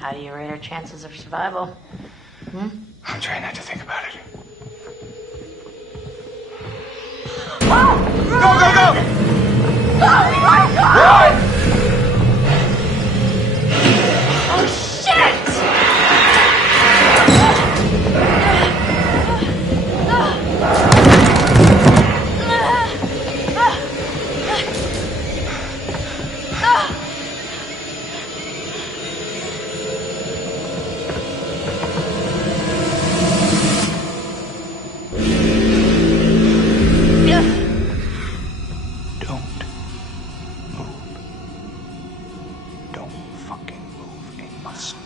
How do you rate our chances of survival? I'm trying not to think about it. Oh! Go! Oh my God! Run! Oh shit! Don't move. Don't fucking move a muscle.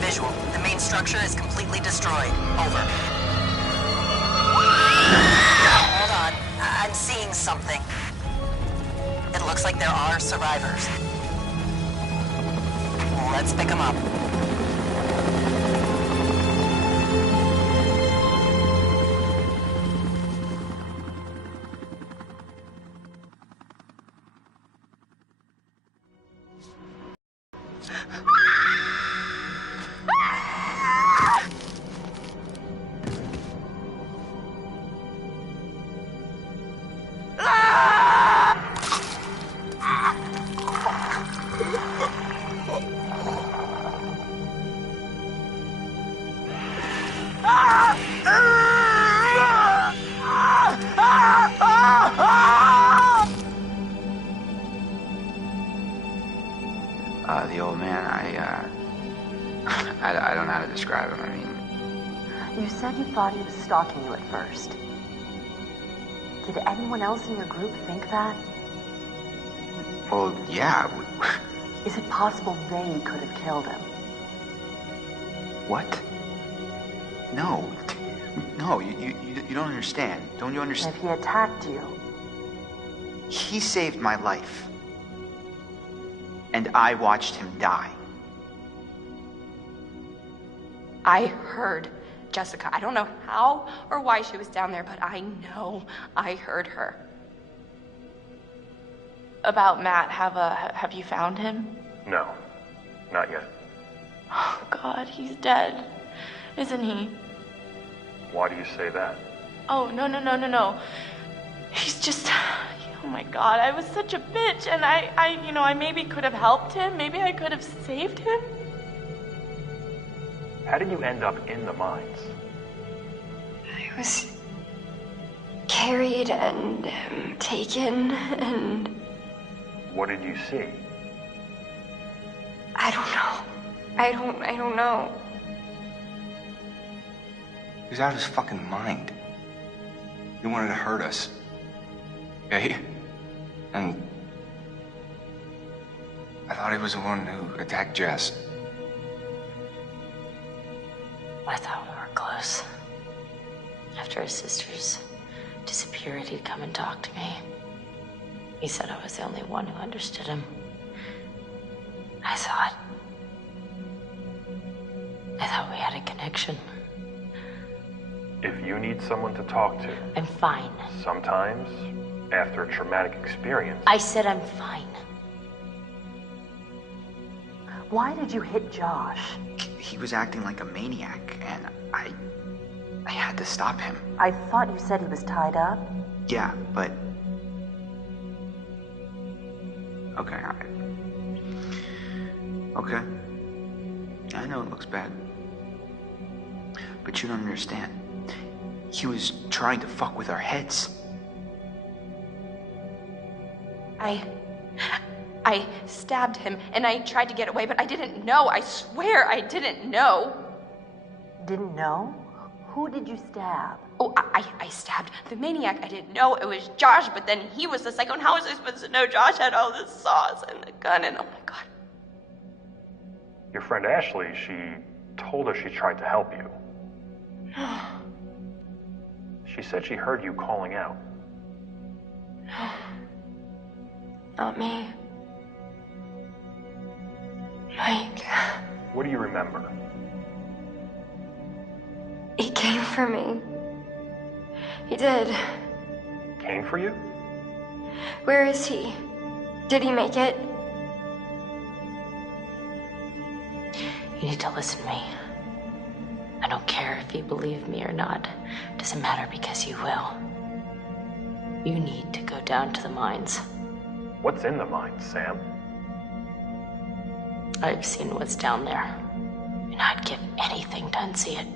Visual. The main structure is completely destroyed. Over. Hold on. I'm seeing something. It looks like there are survivors. Let's pick him up. The old man, I don't know how to describe him. I mean, You said you thought he was stalking you at first. Did anyone else in your group think that? well, yeah. Is it possible they could have killed him? What? No. No, you don't understand. Don't you And understand? if he attacked you, He saved my life. And I watched him die. I heard Jessica. I don't know how or why she was down there, but I know I heard her. About Matt, have you found him? No, not yet. Oh God, he's dead, isn't he? Why do you say that? Oh, no. He's just, oh my God, I was such a bitch, and I maybe could have helped him. Maybe I could have saved him. How did you end up in the mines? I was carried and taken, and What did you see? I don't know. I don't know. He was out of his fucking mind. He wanted to hurt us. Okay? And I thought he was the one who attacked Jess. I thought we were close. After his sister's disappeared, he'd come and talk to me. He said I was the only one who understood him. I thought we had a connection. If you need someone to talk to, I'm fine. sometimes, after a traumatic experience, I said I'm fine. why did you hit Josh? He was acting like a maniac, and I had to stop him. I thought you said he was tied up. Yeah, but... Okay, Okay. I know it looks bad. But you don't understand. He was trying to fuck with our heads. I stabbed him, and I tried to get away, but I didn't know. I swear I didn't know. Didn't know? Who did you stab? Oh, I stabbed the maniac. I didn't know it was Josh, but then he was the psycho, and how was I supposed to know Josh had all the sauce and the gun, and oh my God. your friend Ashley, she told us she tried to help you. She said she heard you calling out. Not me. Mike. What do you remember? He came for me. He did. Came for you? Where is he? Did he make it? You need to listen to me. I don't care if you believe me or not. Doesn't matter because you will. You need to go down to the mines. What's in the mines, Sam? I've seen what's down there, and I'd give anything to unsee it.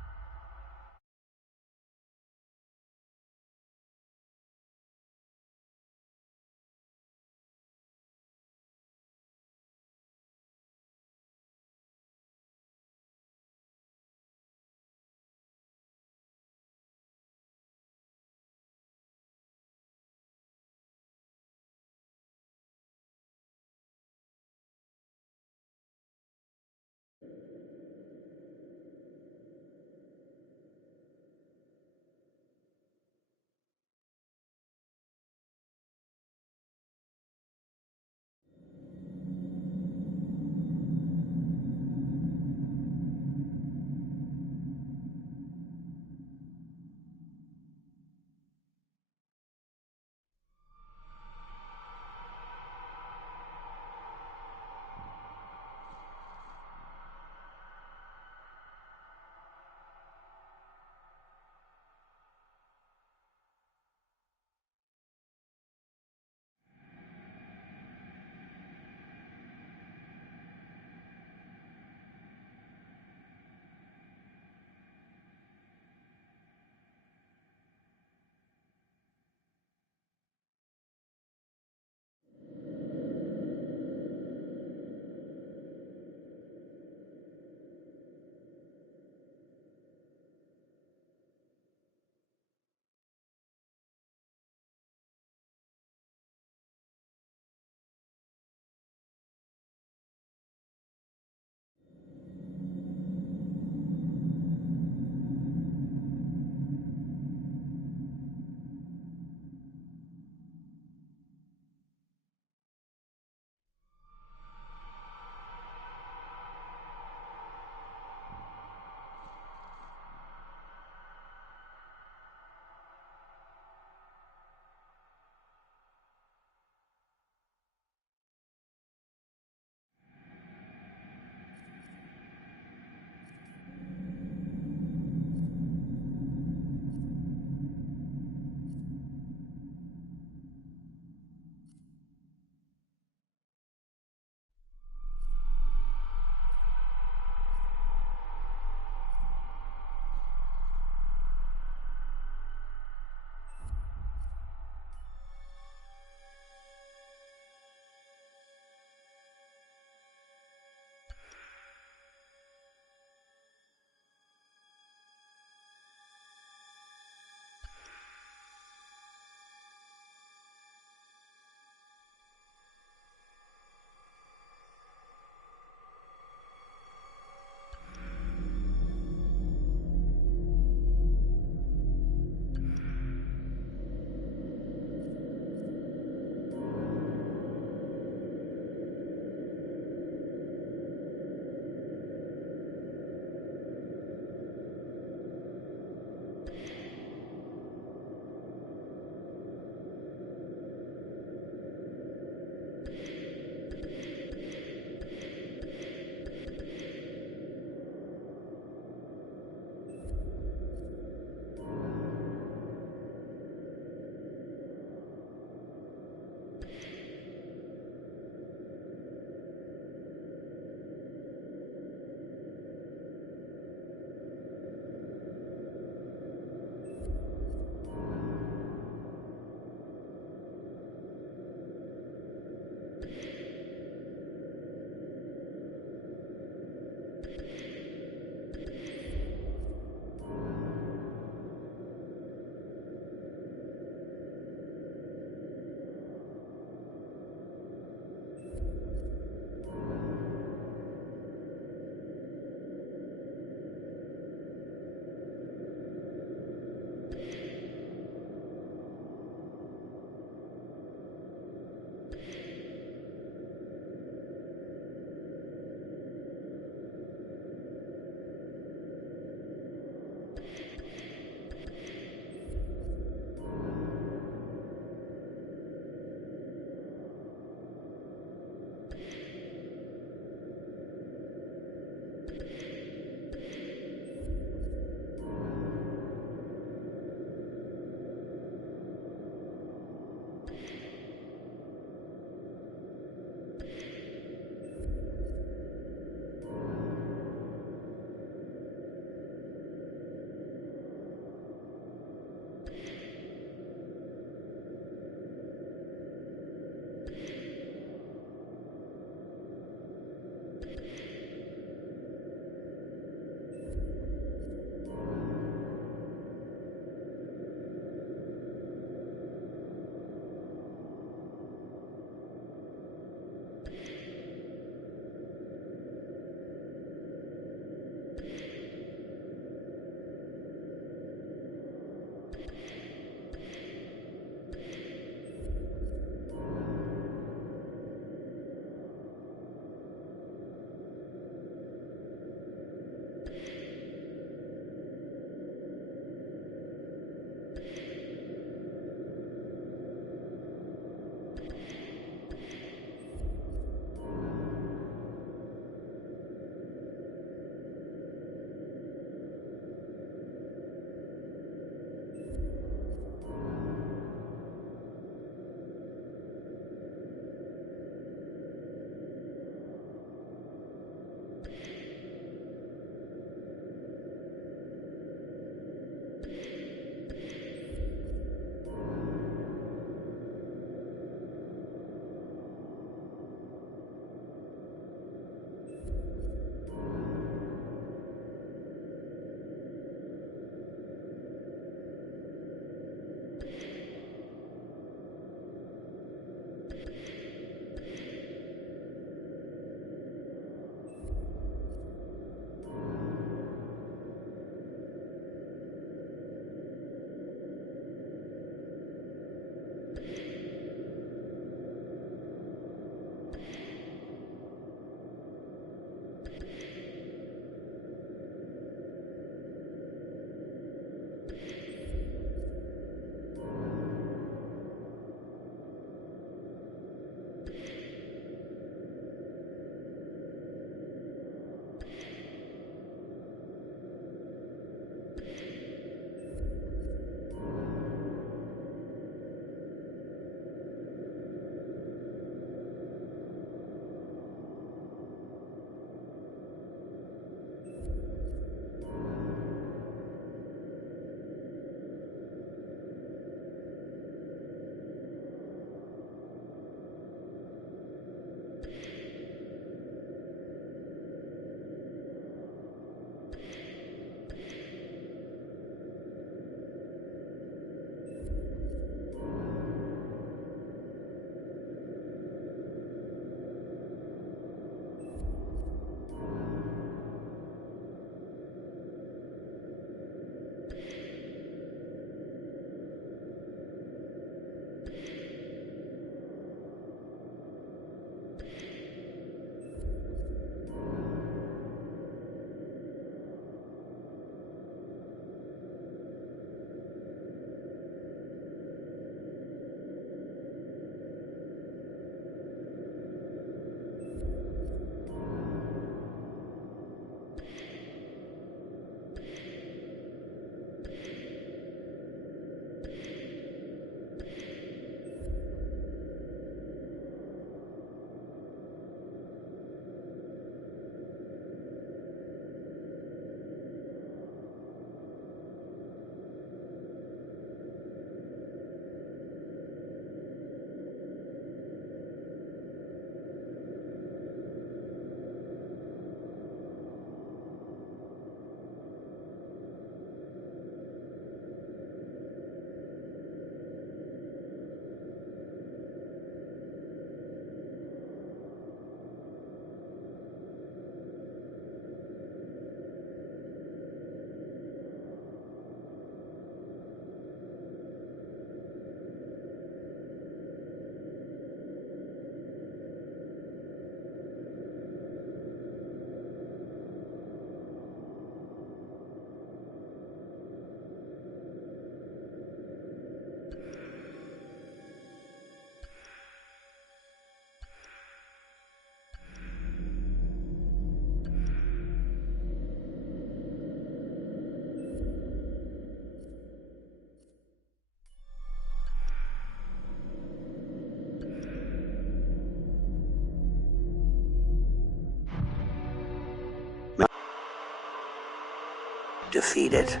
defeated.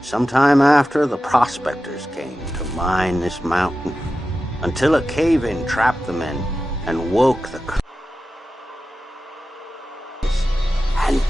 Sometime after, the prospectors came to mine this mountain, until a cave-in trapped them in and woke the and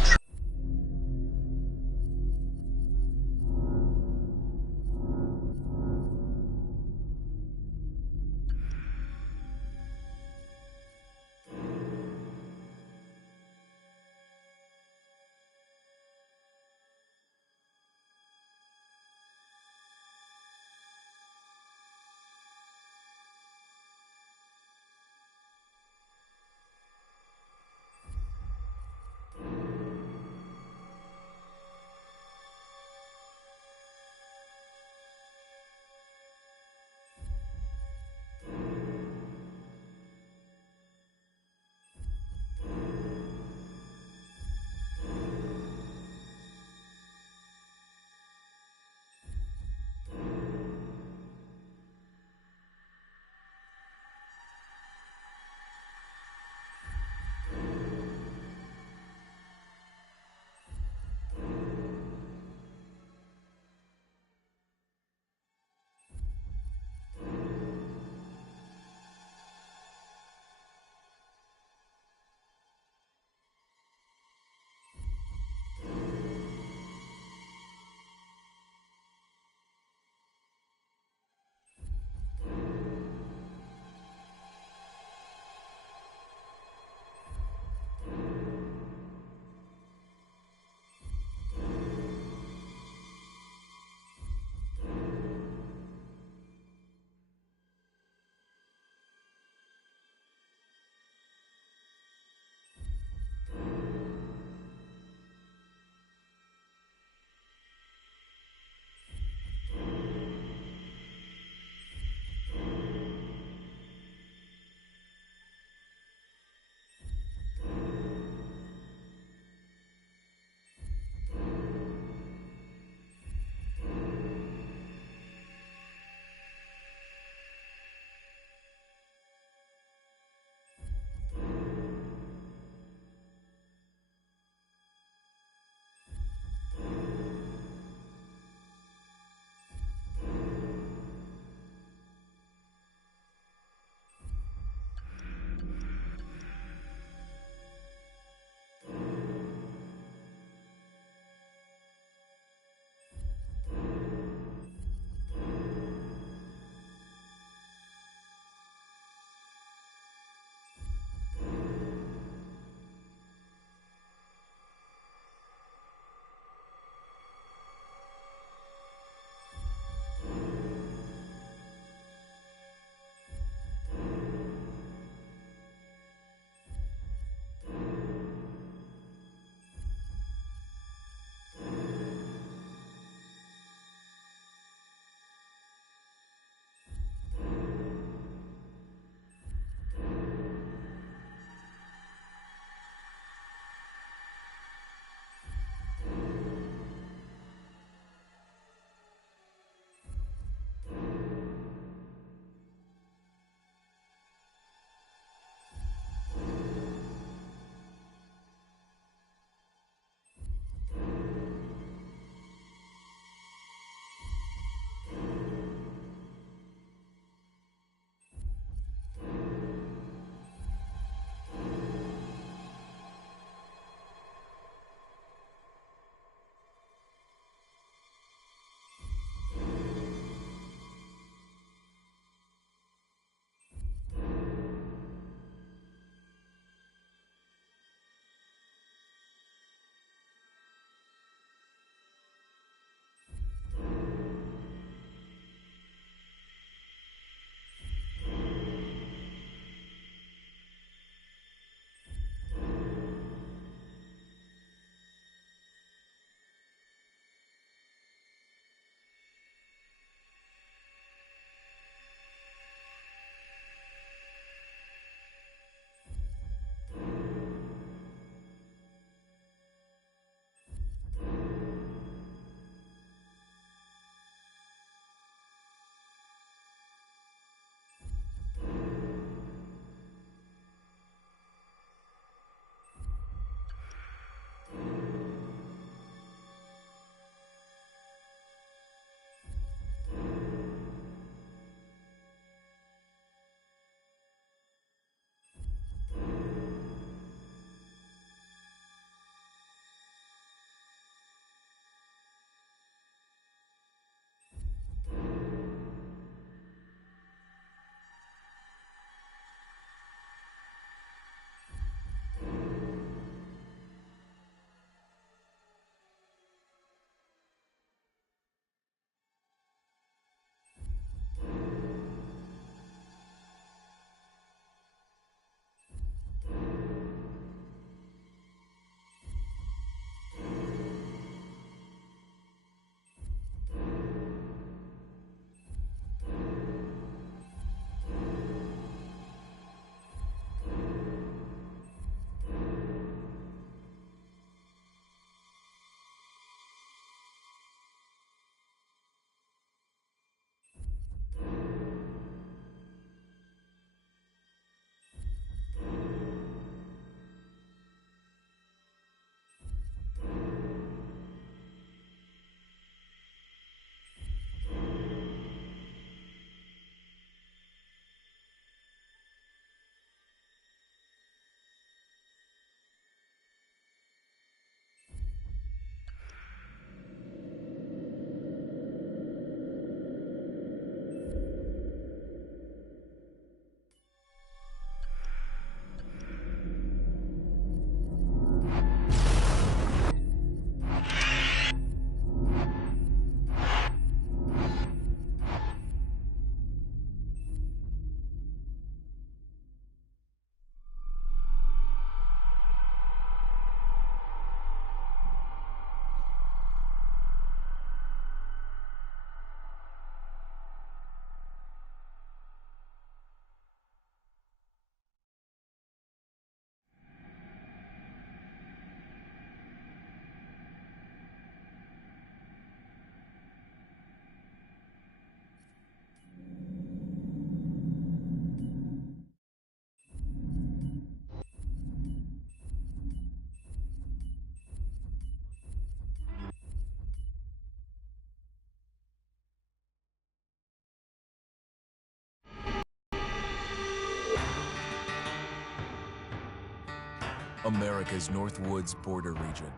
America's North Woods border region.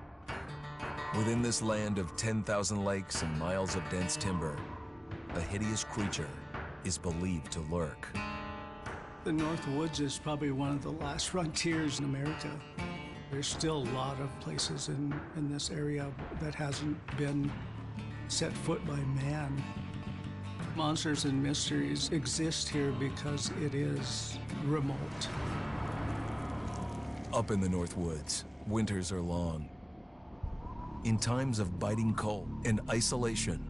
Within this land of 10,000 lakes and miles of dense timber, a hideous creature is believed to lurk. The North Woods is probably one of the last frontiers in America. There's still a lot of places in this area that hasn't been set foot by man. Monsters and mysteries exist here because it is remote. Up in the North Woods, winters are long. In times of biting cold and isolation,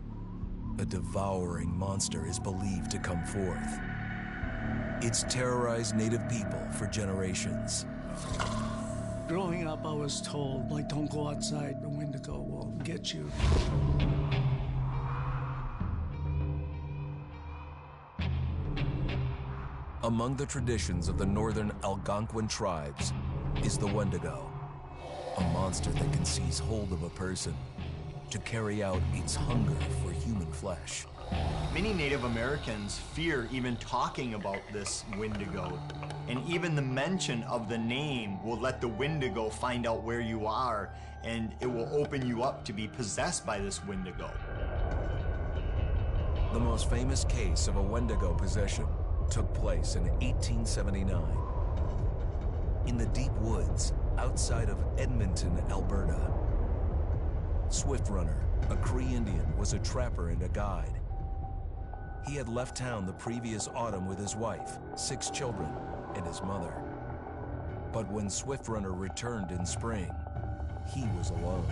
a devouring monster is believed to come forth. It's terrorized native people for generations. Growing up, I was told, like, don't go outside, the Wendigo will get you. Among the traditions of the northern Algonquin tribes is the Wendigo, a monster that can seize hold of a person to carry out its hunger for human flesh. Many Native Americans fear even talking about this Wendigo, and even the mention of the name will let the Wendigo find out where you are, and it will open you up to be possessed by this Wendigo. The most famous case of a Wendigo possession took place in 1879 in the deep woods outside of Edmonton, Alberta. Swift Runner, a Cree Indian, was a trapper and a guide. He had left town the previous autumn with his wife, 6 children, and his mother. But when Swift Runner returned in spring, he was alone.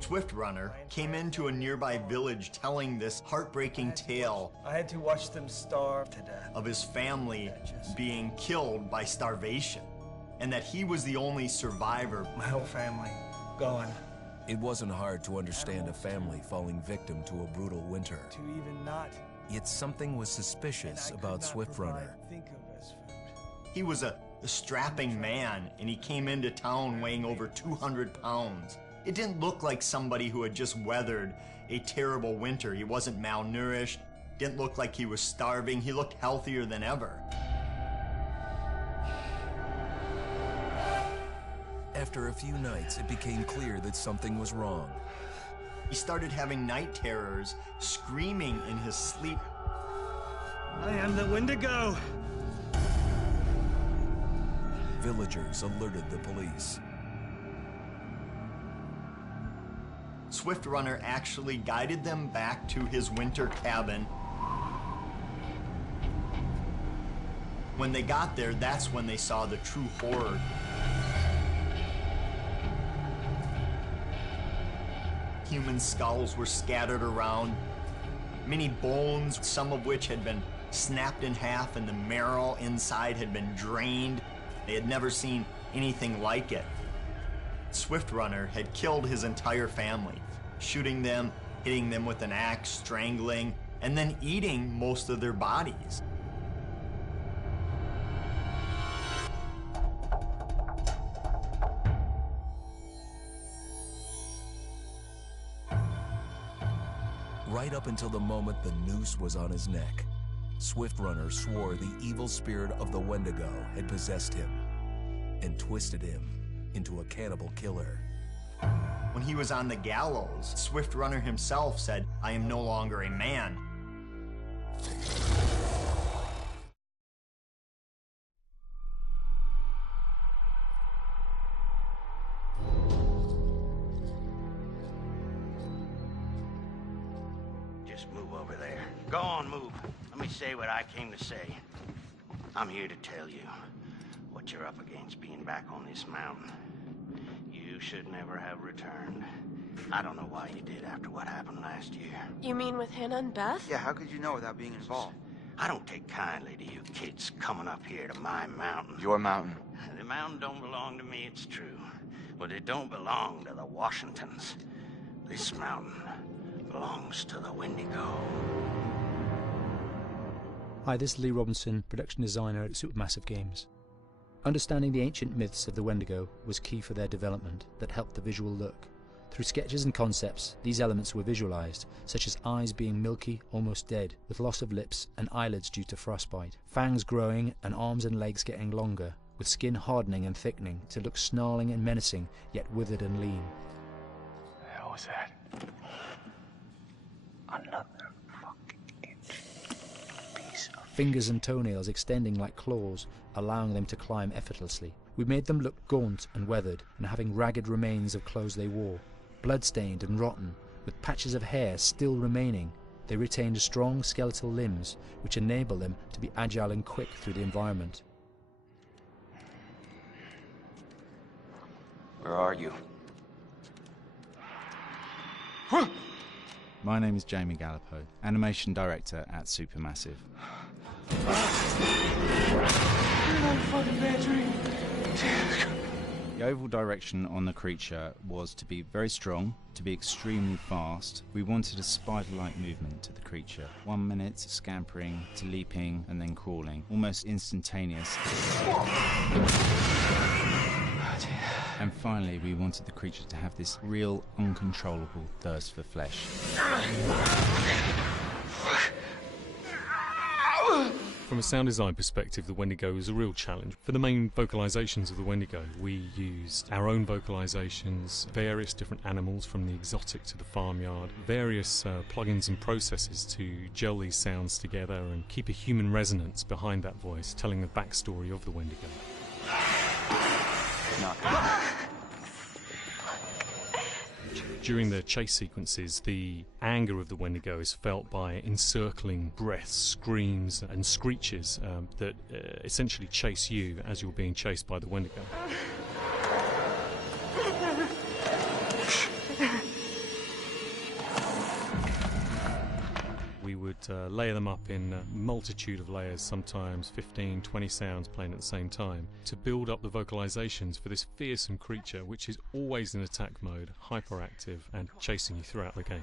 Swift Runner came into a nearby village telling this heartbreaking tale. I had to watch them starve to death. Of his family being killed by starvation, and that he was the only survivor. My whole family gone. It wasn't hard to understand a family falling victim to a brutal winter. To even not. Yet something was suspicious about Swift Runner. He was a strapping man, and he came into town weighing over 200 pounds. It didn't look like somebody who had just weathered a terrible winter. He wasn't malnourished, didn't look like he was starving. He looked healthier than ever. After a few nights, it became clear that something was wrong. He started having night terrors, screaming in his sleep. I am the Wendigo! Villagers alerted the police. Swift Runner actually guided them back to his winter cabin. When they got there, that's when they saw the true horror. Human skulls were scattered around, many bones, some of which had been snapped in half, and the marrow inside had been drained. They had never seen anything like it. Swift Runner had killed his entire family, shooting them, hitting them with an axe, strangling, and then eating most of their bodies. Right up until the moment the noose was on his neck, Swift Runner swore the evil spirit of the Wendigo had possessed him and twisted him into a cannibal killer. When he was on the gallows, Swift Runner himself said, "I am no longer a man." Just move over there. Go on, move. Let me say what I came to say. I'm here to tell you what you're up against being back on this mountain. You should never have returned. I don't know why you did after what happened last year. You mean with Hannah and Beth? Yeah, how could you know without being involved? I don't take kindly to you kids coming up here to my mountain. Your mountain. The mountain don't belong to me, it's true. But it don't belong to the Washingtons. This mountain belongs to the Wendigo. Hi, this is Lee Robinson, production designer at Supermassive Games. Understanding the ancient myths of the Wendigo was key for their development that helped the visual look. Through sketches and concepts, these elements were visualized, such as eyes being milky, almost dead, with loss of lips and eyelids due to frostbite, fangs growing and arms and legs getting longer, with skin hardening and thickening to look snarling and menacing, yet withered and lean. What the hell was that? Another fucking piece of... Fingers and toenails extending like claws, allowing them to climb effortlessly. We made them look gaunt and weathered, and having ragged remains of clothes they wore. Blood-stained and rotten, with patches of hair still remaining, they retained strong skeletal limbs, which enable them to be agile and quick through the environment. Where are you? My name is Jamie Gallipo, animation director at Supermassive. The overall direction on the creature was to be very strong, to be extremely fast. We wanted a spider-like movement to the creature. 1 minute scampering to leaping and then crawling, almost instantaneous. And finally, we wanted the creature to have this real, uncontrollable thirst for flesh. From a sound design perspective, the Wendigo is a real challenge. For the main vocalizations of the Wendigo, we used our own vocalizations, various different animals from the exotic to the farmyard, various plugins and processes to gel these sounds together and keep a human resonance behind that voice, telling the backstory of the Wendigo. During the chase sequences, the anger of the Wendigo is felt by encircling breaths, screams and screeches that essentially chase you as you're being chased by the Wendigo. We would layer them up in a multitude of layers, sometimes 15, 20 sounds playing at the same time, to build up the vocalizations for this fearsome creature which is always in attack mode, hyperactive and chasing you throughout the game.